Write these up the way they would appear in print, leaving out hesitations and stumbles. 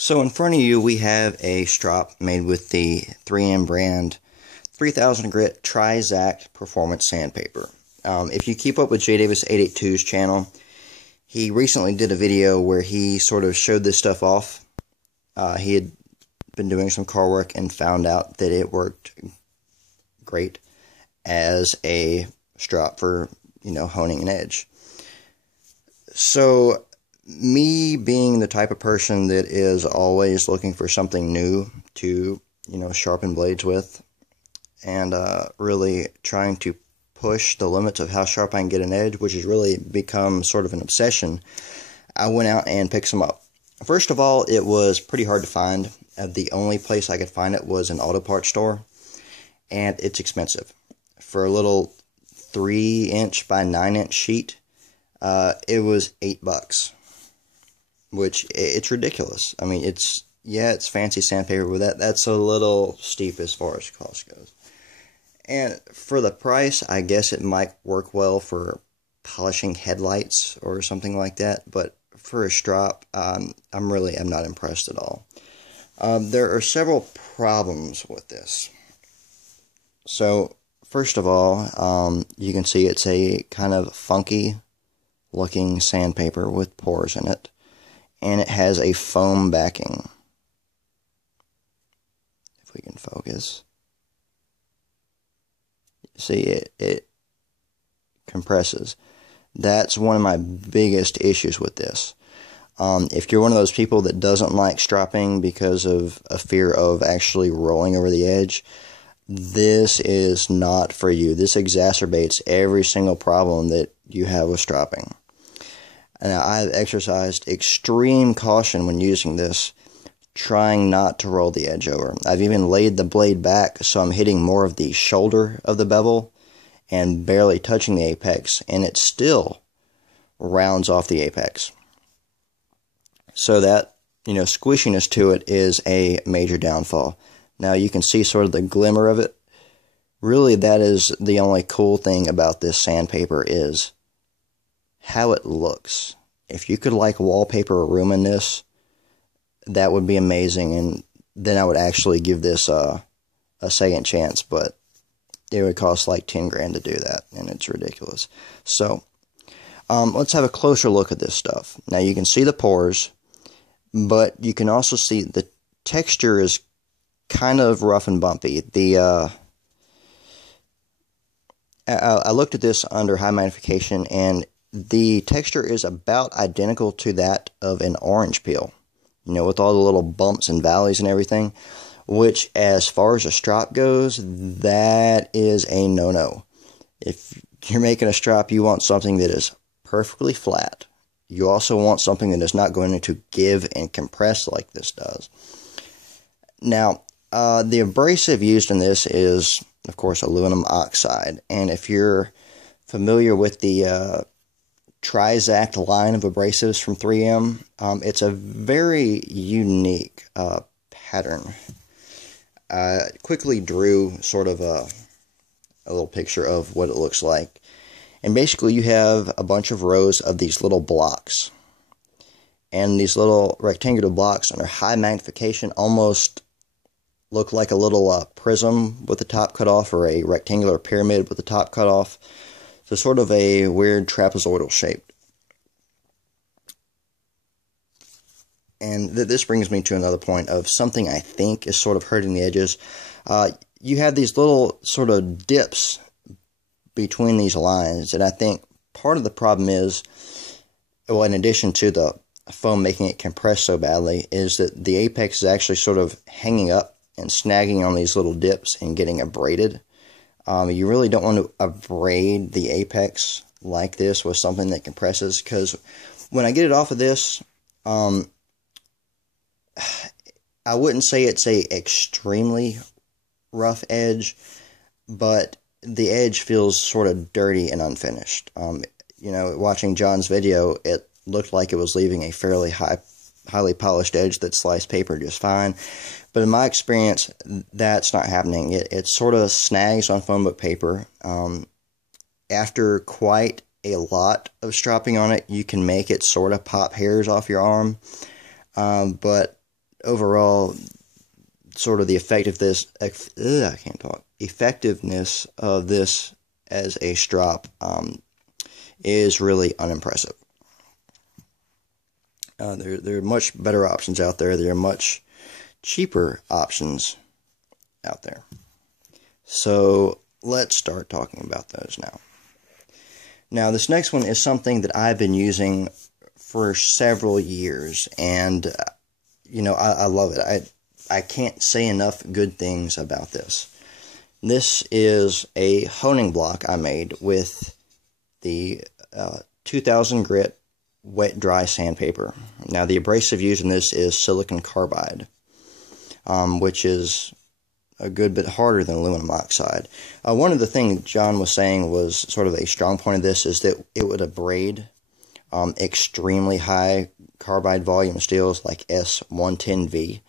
So in front of you we have a strop made with the 3M brand 3000 grit Trizact Performance Sandpaper. If you keep up with J Davis 882's channel, he recently did a video where he sort of showed this stuff off. He had been doing some car work and found out that it worked great as a strop for, honing an edge. So me being the type of person that is always looking for something new to, sharpen blades with, and really trying to push the limits of how sharp I can get an edge, which has really become sort of an obsession, I went out and picked some up. First of all, it was pretty hard to find. The only place I could find it was an auto parts store, and it's expensive. For a little 3-inch by 9-inch sheet, it was $8, which it's ridiculous. I mean, it's fancy sandpaper, but that's a little steep as far as cost goes. And for the price, I guess it might work well for polishing headlights or something like that, but for a strop, I'm not impressed at all. There are several problems with this. So, first of all, you can see it's a kind of funky looking sandpaper with pores in it, and it has a foam backing. If we can focus. See, it compresses. That's one of my biggest issues with this. If you're one of those people that doesn't like stropping because of a fear of actually rolling over the edge, this is not for you. This exacerbates every single problem that you have with stropping. And I've exercised extreme caution when using this, trying not to roll the edge over. I've even laid the blade back so I'm hitting more of the shoulder of the bevel and barely touching the apex, and it still rounds off the apex. So that, squishiness to it is a major downfall. Now you can see sort of the glimmer of it. Really, that is the only cool thing about this sandpaper is how it looks. If you could wallpaper a room in this, that would be amazing, and then I would actually give this a second chance, but it would cost like 10 grand to do that, and it's ridiculous. So, let's have a closer look at this stuff. Now, you can see the pores, but you can also see the texture is kind of rough and bumpy. I looked at this under high magnification, and the texture is about identical to that of an orange peel. With all the little bumps and valleys and everything, which, as far as a strop goes, that is a no-no. If you're making a strop, you want something that is perfectly flat. You also want something that is not going to give and compress like this does. Now, the abrasive used in this is, of course, aluminum oxide, and if you're familiar with the Trizact line of abrasives from 3M. It's a very unique pattern. I quickly drew sort of a little picture of what it looks like. And basically you have a bunch of rows of these little blocks. And these little rectangular blocks under high magnification almost look like a little prism with the top cut off, or a rectangular pyramid with the top cut off. So sort of a weird trapezoidal shape. And this brings me to another point of something I think is sort of hurting the edges. You have these little sort of dips between these lines, and I think part of the problem is, well, in addition to the foam making it compress so badly, is that the apex is actually sort of hanging up and snagging on these little dips and getting abraded. You really don't want to abrade the apex like this with something that compresses, because when I get it off of this, I wouldn't say it's a extremely rough edge, but the edge feels sort of dirty and unfinished. Watching John's video, it looked like it was leaving a fairly highly polished edge that sliced paper just fine. But in my experience, that's not happening. It sort of snags on phone book paper. After quite a lot of stropping on it, you can make it sort of pop hairs off your arm. But overall, sort of the effectiveness of this as a strop is really unimpressive. There are much better options out there. There are much cheaper options out there. So let's start talking about those now. Now, this next one is something that I've been using for several years, and I love it. I can't say enough good things about this. This is a honing block I made with the 2000 grit wet dry sandpaper. Now, the abrasive used in this is silicon carbide, which is a good bit harder than aluminum oxide. One of the things John was saying was sort of a strong point of this is that it would abrade extremely high carbide volume steels like S110V.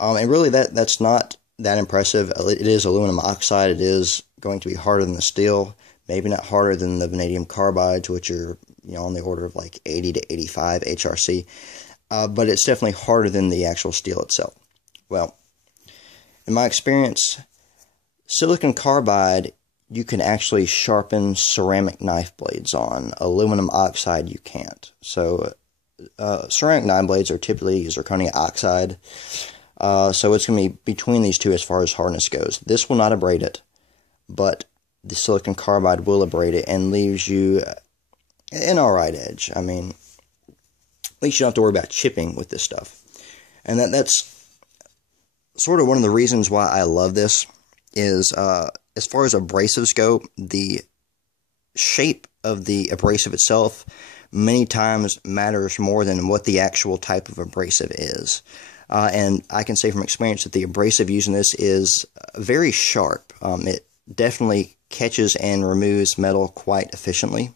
And really that's not that impressive. It is aluminum oxide. It is going to be harder than the steel, maybe not harder than the vanadium carbides, which are on the order of like 80 to 85 HRC. But it's definitely harder than the actual steel itself. Well, in my experience, silicon carbide, you can actually sharpen ceramic knife blades on. Aluminum oxide, you can't. So, ceramic knife blades are typically zirconia oxide. So it's going to be between these two as far as hardness goes. This will not abrade it, but the silicon carbide will abrade it and leaves you an alright edge. I mean, at least you don't have to worry about chipping with this stuff. And that's sort of one of the reasons why I love this is, as far as abrasives go, the shape of the abrasive itself many times matters more than what the actual type of abrasive is. And I can say from experience that the abrasive used in this is very sharp. It definitely catches and removes metal quite efficiently.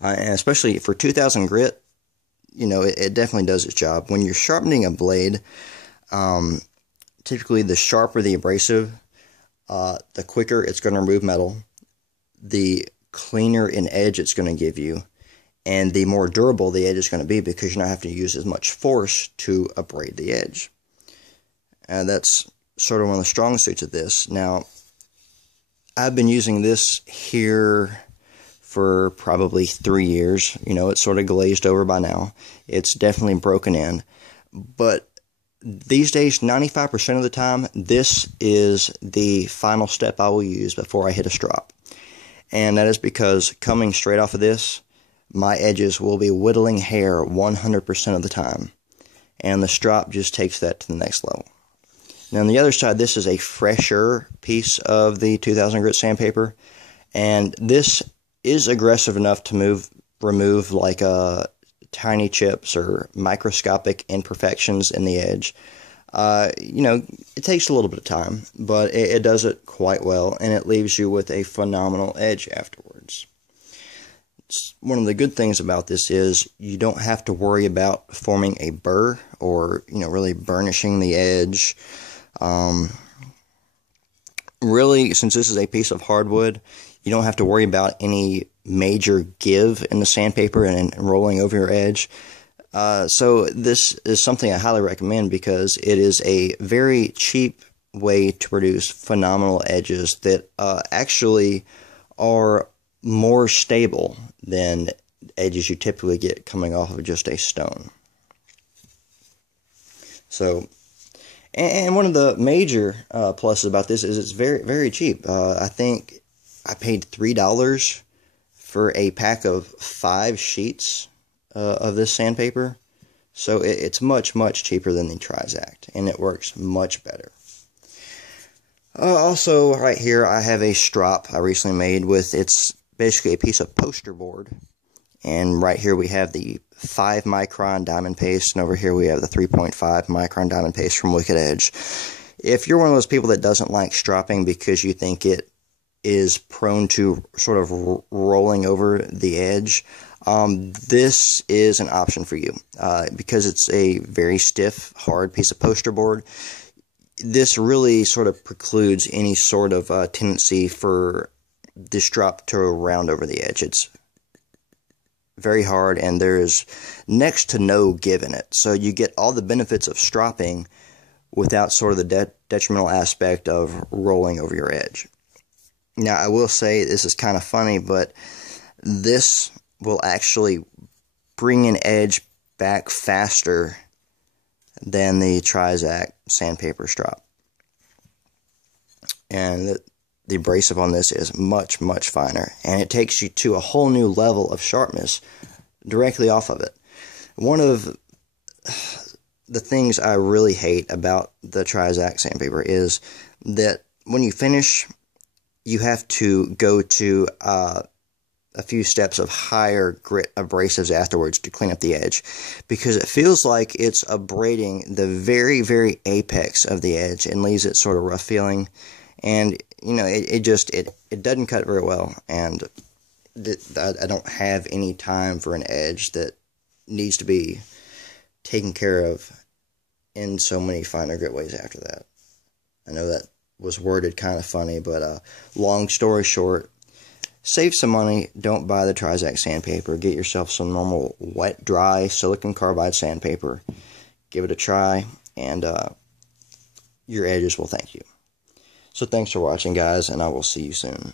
And especially for 2000 grit, it definitely does its job. When you're sharpening a blade, typically the sharper the abrasive, the quicker it's going to remove metal, the cleaner an edge it's going to give you, and the more durable the edge is going to be because you're not having to use as much force to abrade the edge. And that's sort of one of the strong suits of this. Now, I've been using this here for probably 3 years. It's sort of glazed over by now. It's definitely broken in. But these days, 95% of the time, this is the final step I will use before I hit a strop. And that is because coming straight off of this, my edges will be whittling hair 100% of the time. And the strop just takes that to the next level. Now on the other side, this is a fresher piece of the 2000 grit sandpaper. And this is aggressive enough to remove like tiny chips or microscopic imperfections in the edge. It takes a little bit of time, but it does it quite well, and it leaves you with a phenomenal edge afterwards. One of the good things about this is you don't have to worry about forming a burr or, really burnishing the edge. Really, since this is a piece of hardwood, you don't have to worry about any major give in the sandpaper and rolling over your edge. So this is something I highly recommend because it is a very cheap way to produce phenomenal edges that actually are more stable than edges you typically get coming off of just a stone. So, and one of the major pluses about this is it's very, very cheap. I think I paid $3 for a pack of 5 sheets of this sandpaper. So it's much, much cheaper than the Trizact, and it works much better. Also, right here, I have a strop I recently made with, it's basically a piece of poster board. And right here we have the 5 micron diamond paste, and over here we have the 3.5 micron diamond paste from Wicked Edge. If you're one of those people that doesn't like stropping because you think it is prone to sort of rolling over the edge, this is an option for you. Because it's a very stiff, hard piece of poster board, this really sort of precludes any sort of tendency for this drop to round over the edge. It's very hard, and there is next to no give in it. So you get all the benefits of stropping without sort of the detrimental aspect of rolling over your edge. Now, I will say this is kind of funny, but this will actually bring an edge back faster than the Trizact Sandpaper Strop. And the abrasive on this is much, much finer, and it takes you to a whole new level of sharpness directly off of it. One of the things I really hate about the Trizact Sandpaper is that when you finish, you have to go to a few steps of higher grit abrasives afterwards to clean up the edge, because it feels like it's abrading the very, very apex of the edge and leaves it sort of rough feeling. And, you know, it doesn't cut very well, and I don't have any time for an edge that needs to be taken care of in so many finer grit ways after that. I know that was worded kind of funny, but long story short, save some money. Don't buy the Trizact Sandpaper. Get yourself some normal wet, dry silicon carbide sandpaper. Give it a try, and your edges will thank you. So thanks for watching, guys, and I will see you soon.